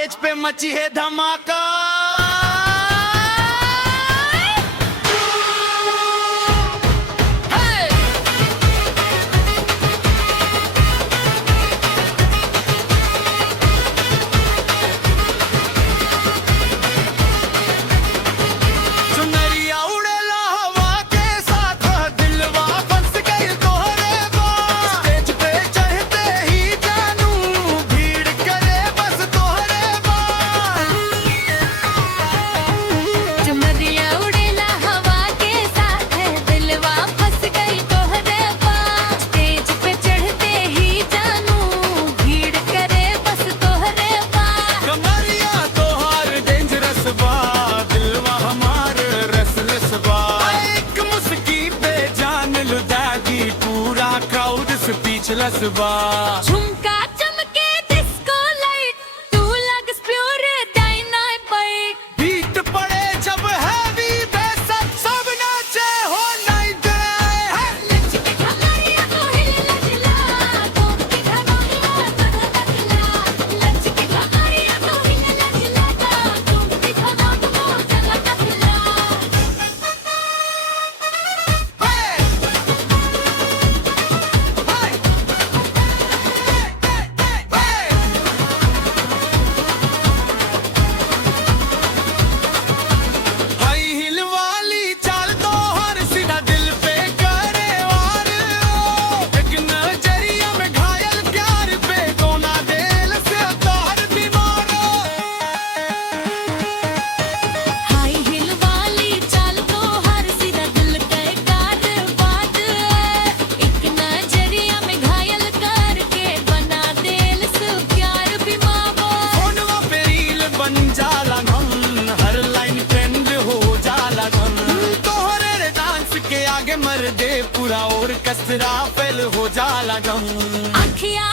स्टेज पे मची है धमाका। झुमका चमके डिस्को लाइट, तू लग प्योर डायनामाइट। बीट पड़े जब हैवी बेस, सब नाचे हो नाइट। लचके कमरिया तो हिल लचला, तुम की धमाका चला। लचके कमरिया तो हिल लचला, तुम की धमाका चला। मर दे पूरा और कसरा फेल हो जाला गम। अखियाँ